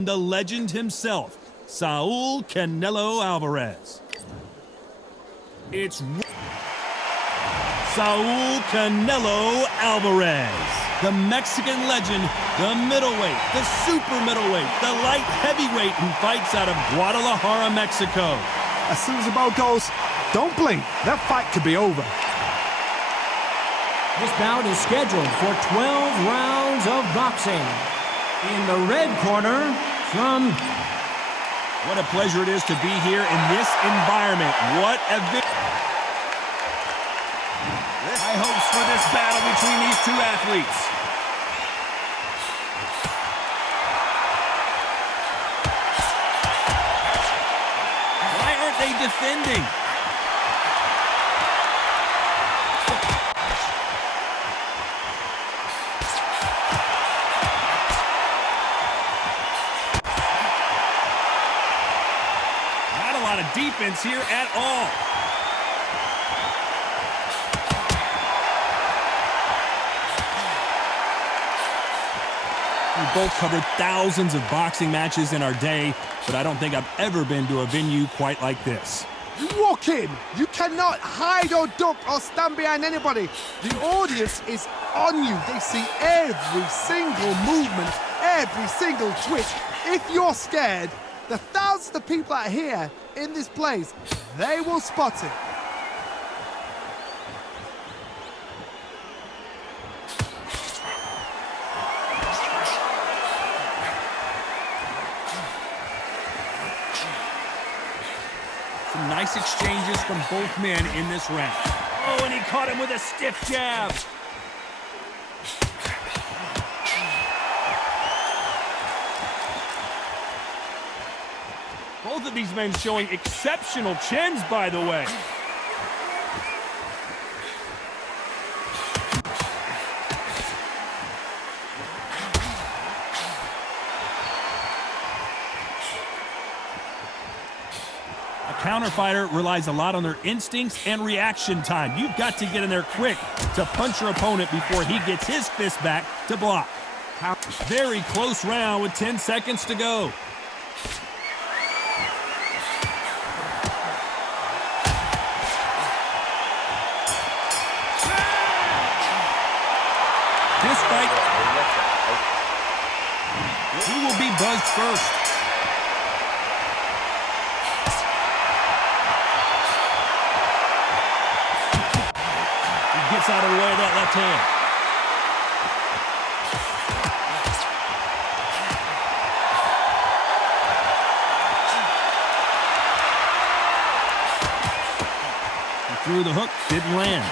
The legend himself, Saul Canelo Alvarez. It's Saul Canelo Alvarez, the Mexican legend, the middleweight, the super middleweight, the light heavyweight who fights out of Guadalajara, Mexico. As soon as the bell goes, don't blink. That fight could be over. This bout is scheduled for 12 rounds of boxing. In the red corner, from... What a pleasure it is to be here in this environment. What a high hopes for this battle between these two athletes. Why aren't they defending? Of defense here at all. We both covered thousands of boxing matches in our day, but I don't think I've ever been to a venue quite like this. You walk in, you cannot hide or duck or stand behind anybody. The audience is on you. They see every single movement, every single twitch. If you're scared, the thousands of people that are here in this place, they will spot it. Some nice exchanges from both men in this round. Oh, and he caught him with a stiff jab. Both of these men showing exceptional chins, by the way. A counter fighter relies a lot on their instincts and reaction time. You've got to get in there quick to punch your opponent before he gets his fist back to block. Very close round with 10 seconds to go. This fight, who will be buzzed first? He gets out of the way of that left hand. He threw the hook, didn't land.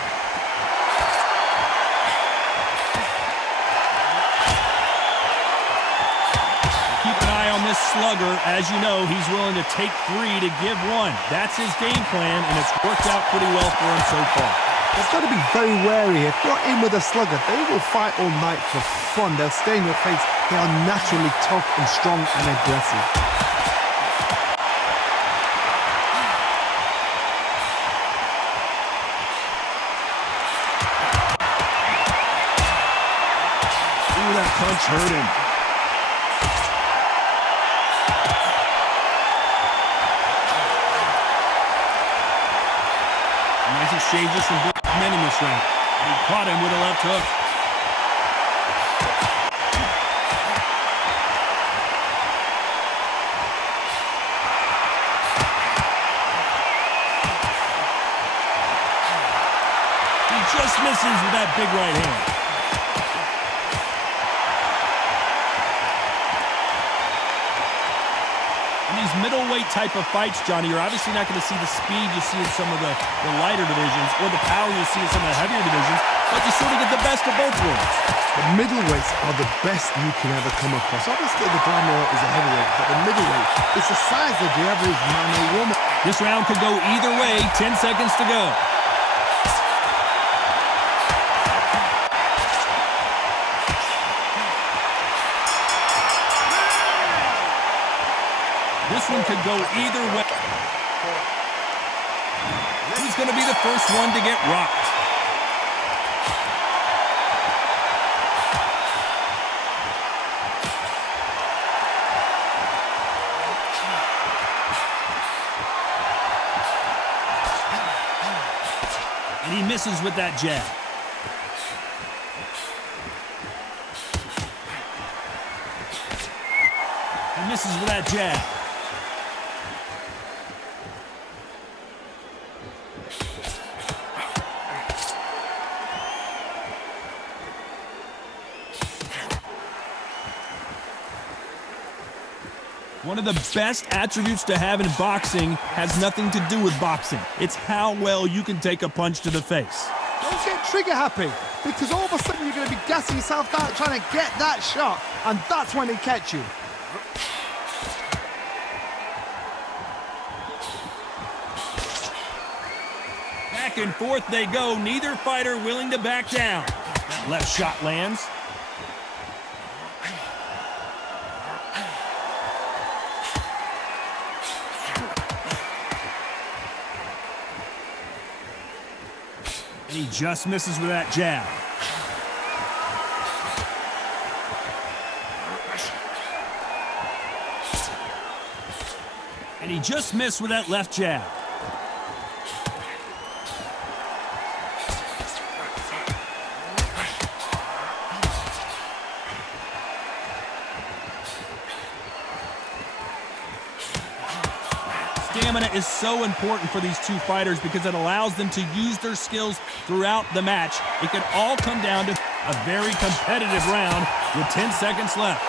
This slugger, as you know, he's willing to take 3 to give 1. That's his game plan, and it's worked out pretty well for him so far. They've got to be very wary. If you're in with a slugger, they will fight all night for fun. They'll stay in your face. They are naturally tough and strong and aggressive. Ooh, that punch hurt him. Nice exchanges from both men in this round. He caught him with a left hook. He just misses with that big right hand. These middleweight type of fights, Johnny, you're obviously not going to see the speed you see in some of the lighter divisions or the power you see in some of the heavier divisions, but you sort of get the best of both worlds. The middleweights are the best you can ever come across. Obviously, the glamour is a heavyweight, but the middleweight is the size of the average man or woman. This round could go either way. 10 seconds to go. This one could go either way. He's going to be the first one to get rocked. And he misses with that jab. He misses with that jab. One of the best attributes to have in boxing has nothing to do with boxing. It's how well you can take a punch to the face. Don't get trigger happy, because all of a sudden you're going to be gassing yourself out trying to get that shot, and that's when they catch you. Back and forth they go, neither fighter willing to back down. That left shot lands. And he just misses with that jab. And he just missed with that left jab. Stamina is so important for these two fighters because it allows them to use their skills throughout the match. It could all come down to a very competitive round with 10 seconds left.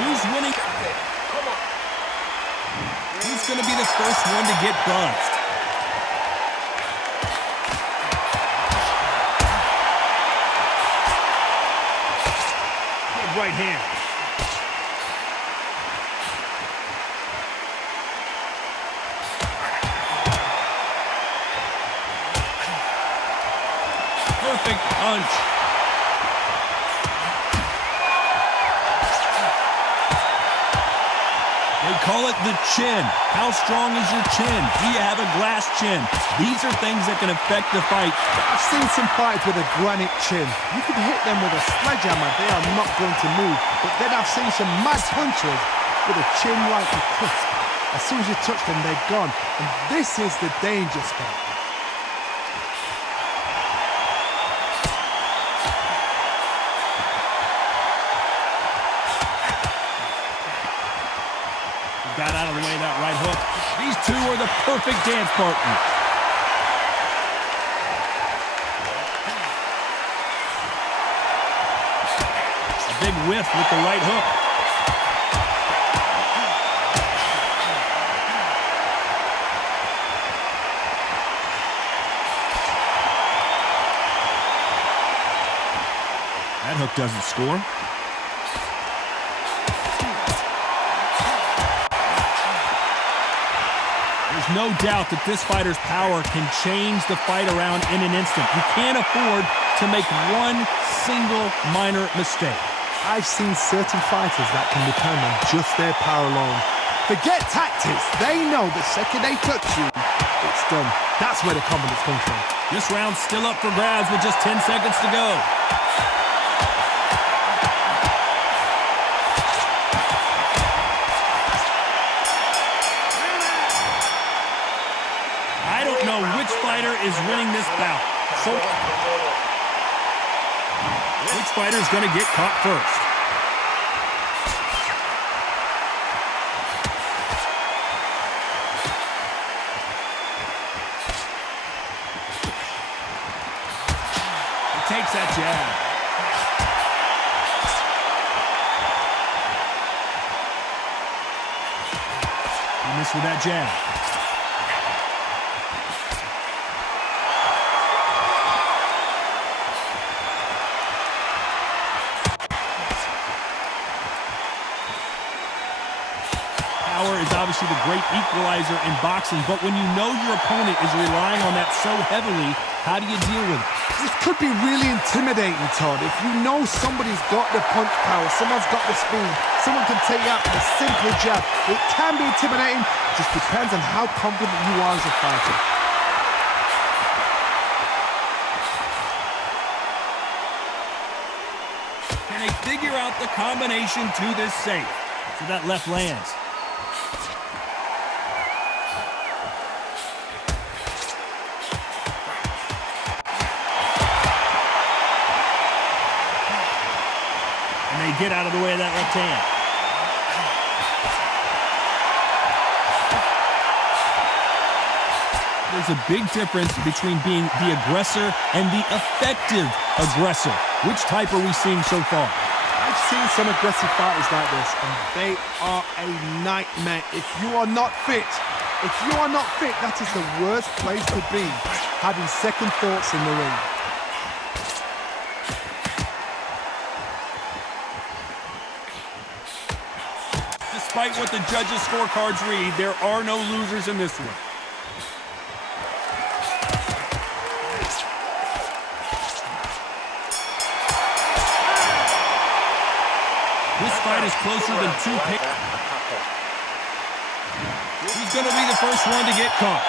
Who's winning? Who's going to be the first one to get buzzed? Right hand. Perfect punch. They call it the chin. How strong is your chin? Do you have a glass chin? These are things that can affect the fight. I've seen some fights with a granite chin. You can hit them with a sledgehammer, they are not going to move. But then I've seen some mad punchers with a chin right to crisp. As soon as you touch them, they're gone. And this is the danger spot. Got out of the way of that right hook. These two are the perfect dance partners. A big whiff with the right hook. That hook doesn't score. There's no doubt that this fighter's power can change the fight around in an instant. You can't afford to make one single minor mistake. I've seen certain fighters that can depend on just their power alone. Forget tactics. They know the second they touch you, it's done. That's where the confidence comes from. This round's still up for grabs with just 10 seconds to go. I don't know which fighter is winning this bout. So, which fighter is going to get caught first? He takes that jab. He missed with that jab. Power is obviously the great equalizer in boxing, but when you know your opponent is relying on that so heavily, how do you deal with it? This could be really intimidating, Todd. If you know somebody's got the punch power, someone's got the speed, someone can take you out with a simple jab. It can be intimidating, just depends on how confident you are as a fighter. Can they figure out the combination to this safe. So that left lands. And they get out of the way of that left hand. There's a big difference between being the aggressor and the effective aggressor. Which type are we seeing so far? I've seen some aggressive fighters like this, and they are a nightmare. If you are not fit, that is the worst place to be, having second thoughts in the ring. Despite what the judges' scorecards read, there are no losers in this one. This fight is closer than two picks. He's going to be the first one to get caught.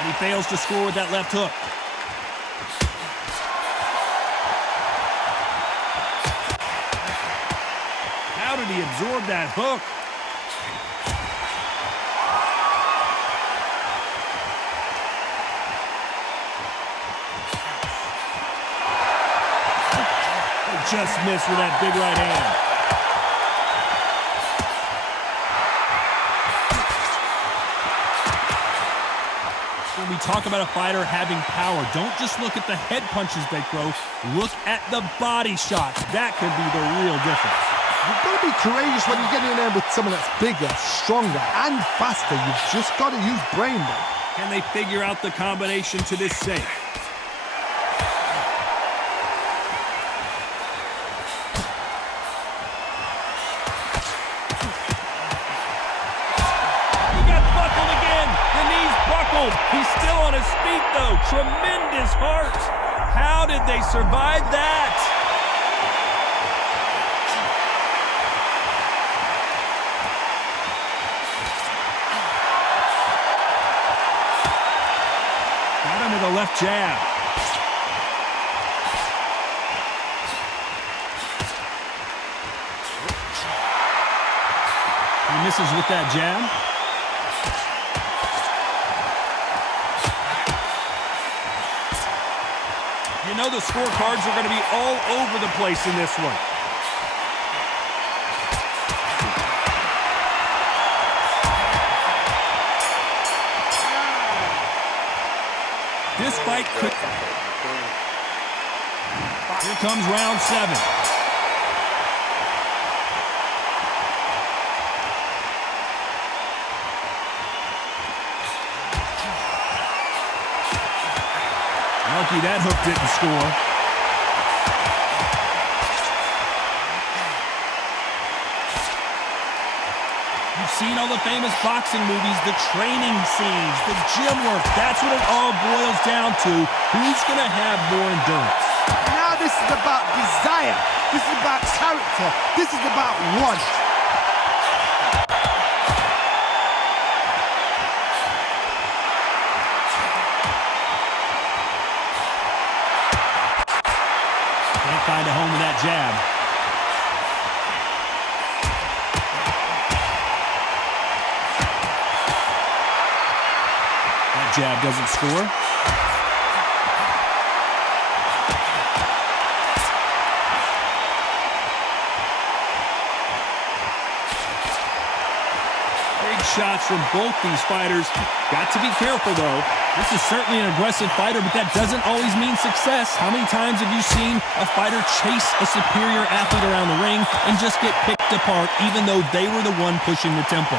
And he fails to score with that left hook. How did he absorb that hook? He just missed with that big right hand. When we talk about a fighter having power, don't just look at the head punches they throw. Look at the body shots. That can be the real difference. You've got to be courageous when you get in there with someone that's bigger, stronger, and faster. You've just got to use brain, though. Can they figure out the combination to this safe? He got buckled again. The knee's buckled. He's still on his feet, though. Tremendous heart. How did they survive that? The left jab. He misses with that jab. You know the scorecards are going to be all over the place in this one. This fight could... Here comes round 7. Lucky that hook didn't score. You've seen all the famous boxing movies, the training scenes, the gym work. That's what it all boils down to. Who's going to have more endurance? Now this is about desire. This is about character. This is about want. Can't find a home with that jab. Jab doesn't score. Big shots from both these fighters. Got to be careful, though. This is certainly an aggressive fighter, but that doesn't always mean success. How many times have you seen a fighter chase a superior athlete around the ring and just get picked apart, even though they were the one pushing the tempo?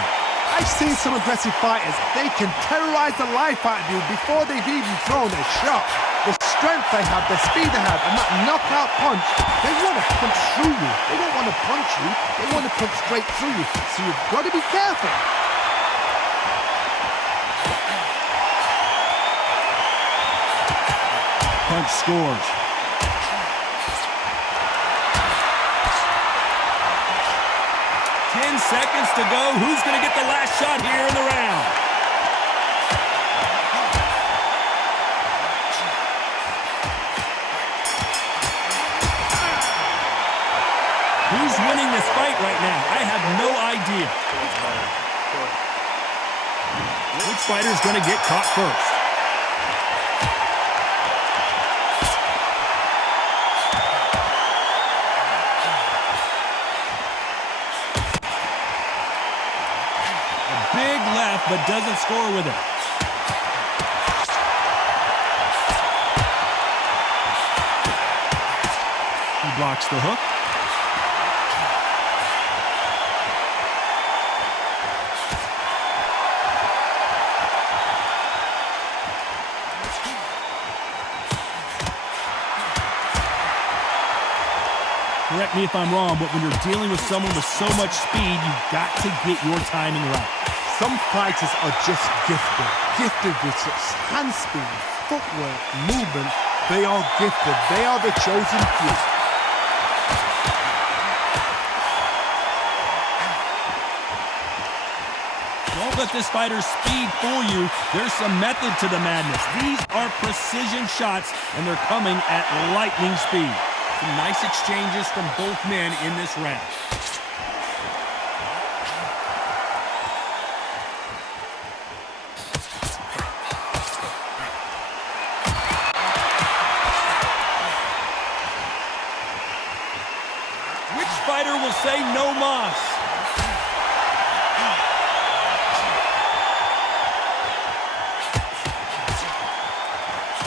I've seen some aggressive fighters. They can terrorize the life out of you before they've even thrown a shot. The strength they have, the speed they have, and that knockout punch, they want to punch through you. They don't want to punch you. They want to punch straight through you. So you've got to be careful. Punch scores. 10 seconds to go. Who's going to get the last shot here in the round? Who's winning this fight right now? I have no idea. Which fighter's going to get caught first? A big left, but doesn't score with it. He blocks the hook. Correct me if I'm wrong, but when you're dealing with someone with so much speed, you've got to get your timing right. Some fighters are just gifted. Gifted with such hand speed, footwork, movement. They are gifted. They are the chosen few. Don't let this fighter's speed fool you. There's some method to the madness. These are precision shots, and they're coming at lightning speed. Some nice exchanges from both men in this round. Which fighter will say no mas?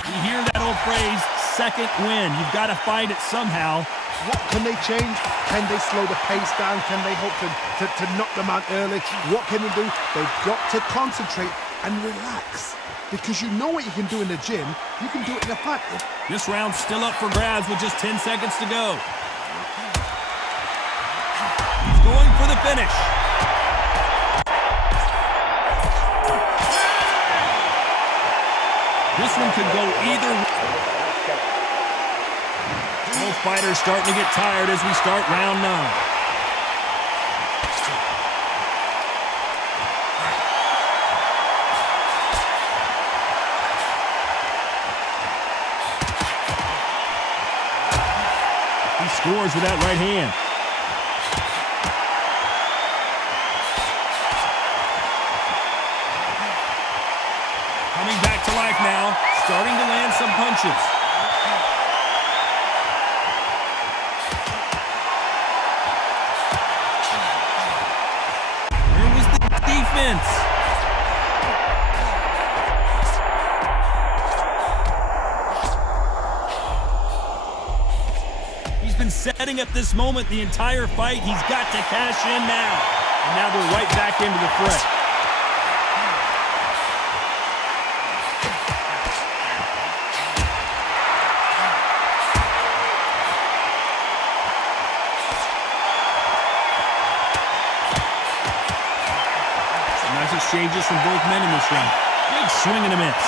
You hear that old phrase, second win. You've got to find it somehow. What can they change? Can they slow the pace down? Can they hope to knock them out early? What can they do? They've got to concentrate and relax. Because you know what you can do in the gym, you can do it in a fight. This round's still up for grabs with just 10 seconds to go. He's going for the finish. This one could go either way. Both fighters starting to get tired as we start round 9. He scores with that right hand. Coming back to life now, starting to land some punches. Where was the defense? He's been setting up this moment the entire fight. He's got to cash in now. And now they're right back into the fray. Exchanges from both men in this round. Big swing and a miss.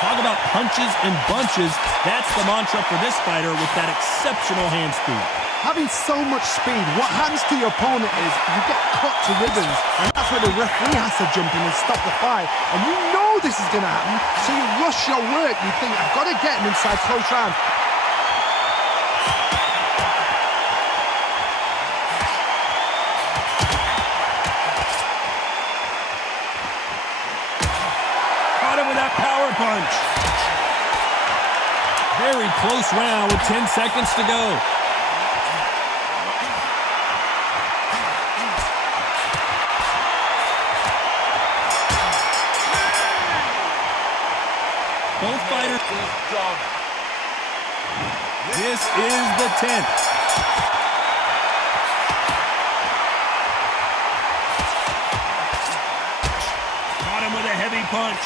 Talk about punches and bunches. That's the mantra for this fighter with that exceptional hand speed. Having so much speed, what happens to your opponent is you get cut to ribbons, and that's where the referee has to jump in and stop the fight. And you know this is going to happen, so you rush your work. You think, I've got to get him inside close round. Punch. Very close round with 10 seconds to go. Both fighters. This is the 10th. Caught him with a heavy punch.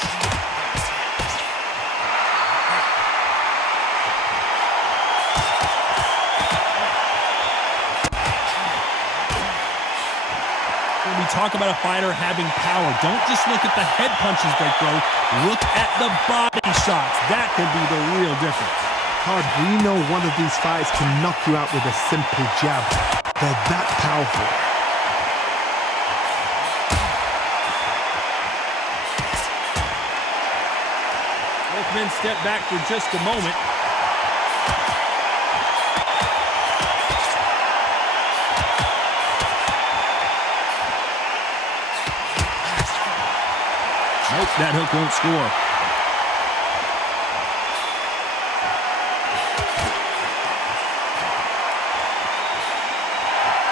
We talk about a fighter having power. Don't just look at the head punches they throw. Look at the body shots. That could be the real difference. Todd, we know one of these fights can knock you out with a simple jab. They're that powerful. Both men step back for just a moment. Nope, that hook won't score.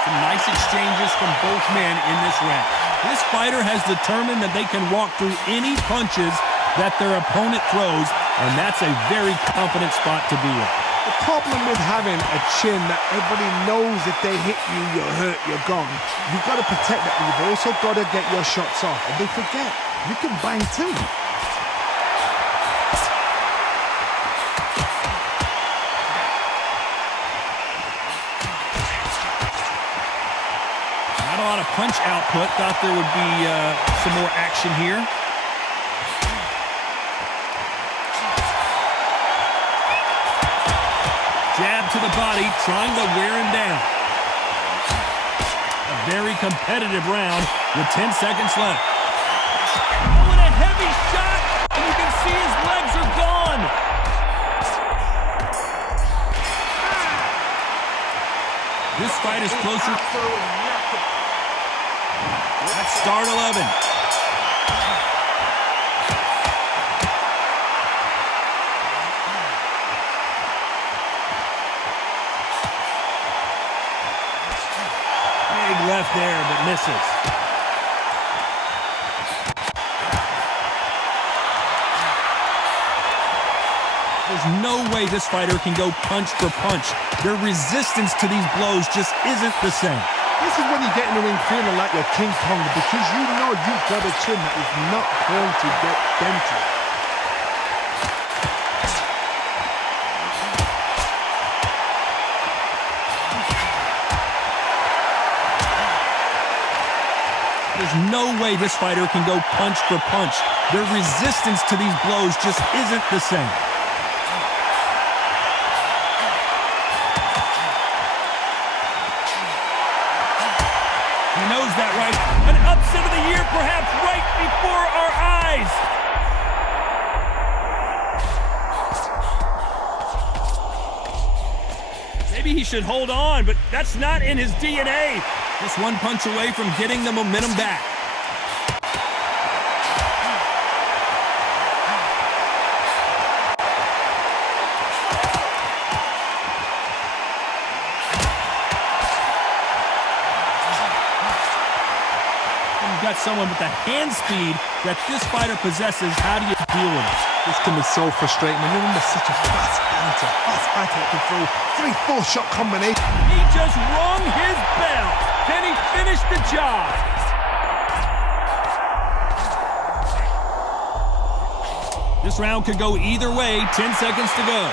Some nice exchanges from both men in this round. This fighter has determined that they can walk through any punches that their opponent throws, and that's a very confident spot to be in. The problem with having a chin that everybody knows if they hit you, you're hurt, you're gone. You've got to protect that, but you've also got to get your shots off. And they forget, you can bang too. Not a lot of punch output. Thought there would be some more action here. Jab to the body, trying to wear him down. A very competitive round with 10 seconds left. Oh, and a heavy shot, and you can see his legs are gone. This fight is closer. That's start 11. Left there, but misses. There's no way this fighter can go punch for punch. Their resistance to these blows just isn't the same. This is when you get in the ring feeling like you're King Kong, because you know you've got a chin that is not going to get dented. There's no way this fighter can go punch for punch. Their resistance to these blows just isn't the same. He knows that, right? An upset of the year, perhaps right before our eyes. Maybe he should hold on, but that's not in his DNA. Just one punch away from getting the momentum back. You've got someone with the hand speed that this fighter possesses. How do you deal with it? This can be so frustrating when you're under such a fast fighter that can throw 3-4 shot combination. He just rung his bell. Can he finish the job? This round could go either way. 10 seconds to go.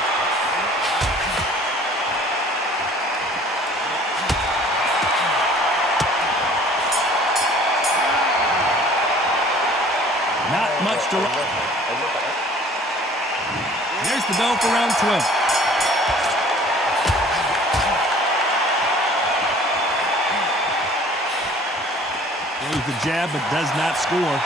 Not much to... There's the bell for round 12. Throws the jab, but does not score.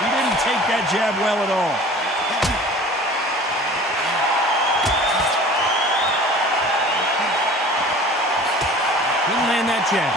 He didn't take that jab well at all. Didn't land that jab.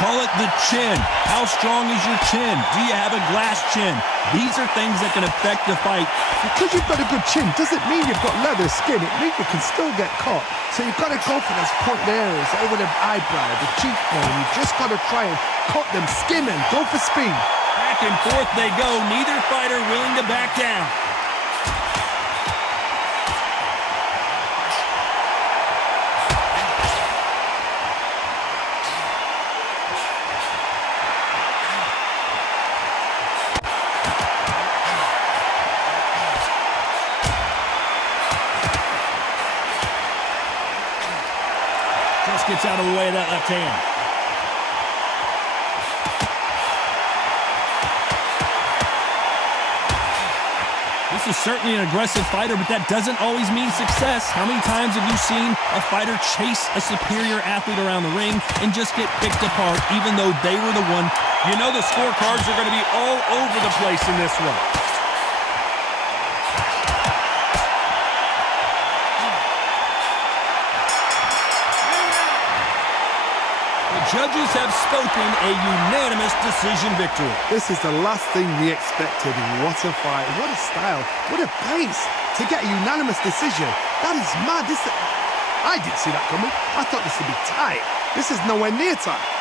Call it the chin. How strong is your chin? Do you have a glass chin? These are things that can affect the fight. Because you've got a good chin doesn't mean you've got leather skin. It means you can still get caught. So you've got to go for those point areas over the eyebrow, the cheekbone. You've just got to try and cut them, skim them, go for speed. Back and forth they go. Neither fighter willing to back down. gets out of the way of that left hand. This is certainly an aggressive fighter, but that doesn't always mean success. How many times have you seen a fighter chase a superior athlete around the ring and just get picked apart even though they were the one? You know the scorecards are going to be all over the place in this one. Judges have spoken, a unanimous decision victory. This is the last thing we expected. What a fight, what a style, what a pace to get a unanimous decision. That is mad. I didn't see that coming. I thought this would be tight. This is nowhere near tight.